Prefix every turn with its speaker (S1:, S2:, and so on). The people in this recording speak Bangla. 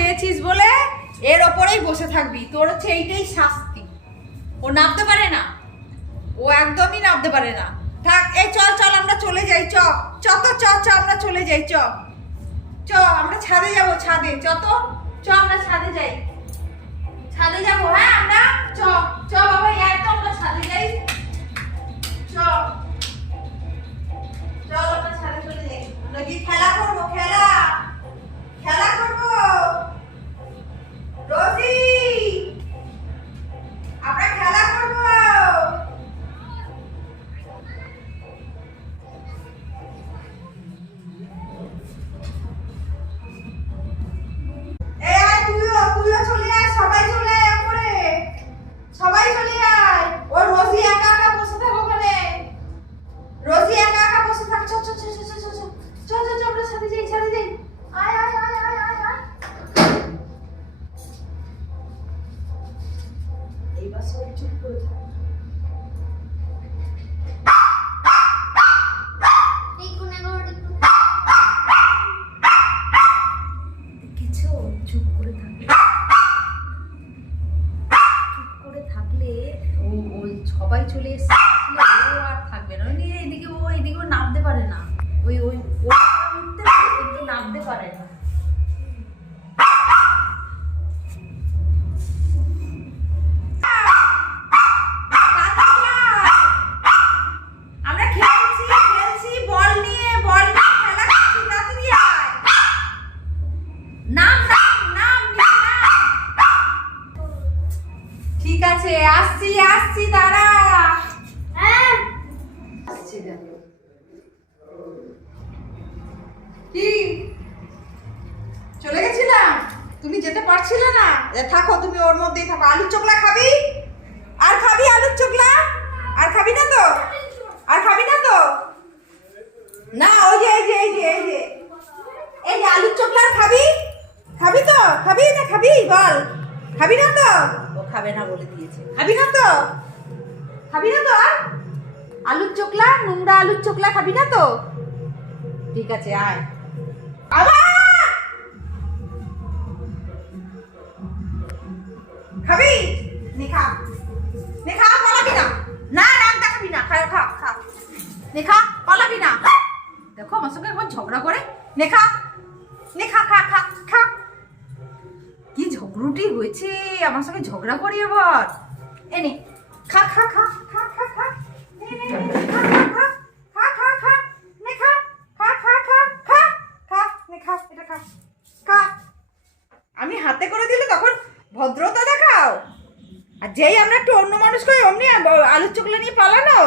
S1: খেয়েছিস বলে এর ওপরেই বসে থাকবি। তোর হচ্ছে এইটাই শাস্তি। ও নামতে পারে না। ও একদমই নামতে পারে না। থাক, এই চল চল, আমরা চলে যাই, চ। চ তো, চ চ, আমরা চলে যাই, চ। চ, আমরা ছাদে যাব, ছাদে। চ তো, চ, আমরা ছাদে যাই। ছাদে যাব হ্যাঁ আমরা? চ। সবাই চুপ করে থাক। কিছু চুপ করে থাকলে ও ওই সবাই চলে এসে ও আর থাকবে না। এদিকে ও এদিকে ও নামতে পারে না। ওই ওই আসছি আসছি দাঁড়া। কি? চলে গেছিলাম? তুমি যেতে পারছিলে না? থাকো তুমি ওর মধ্যেই থাকো। আলুর চোখলা খাবি? আর খাবি আলুর চোখলা আর খাবি না তো? আর খাবি না তো? না ওই যে এই যে এই যে এই যে। এই যে আলুর চোখলা আর খাবি? খাবি তো? খাবি না খাবি? বল। খাবি না তো? ও খাবে না বলে দিয়েছে। খাবি না তো? খাবি না তো আলুর চোখলা নোংরা আলুর চোখলা খাবি না তো? ঠিক আছে, আয়। খাবি? নে খা। নে খা, পালাবি না। না একটা না। খা খা খা। নে খা, পালাবি না। দেখো, আমার সঙ্গে একবার ঝগড়া করে। নে খা। নে খা খা খা কি ঝগড়ুটি হয়েছে? আমার সঙ্গে ঝগড়া করি এবার। এনে খা খা খা খা খা খা। আমি হাতে করে দিলে তখন ভদ্রতা দেখাও। আর যেই আমরা একটু অন্য মানুষ করি অমনি আলুর চোখলা নিয়ে পালানো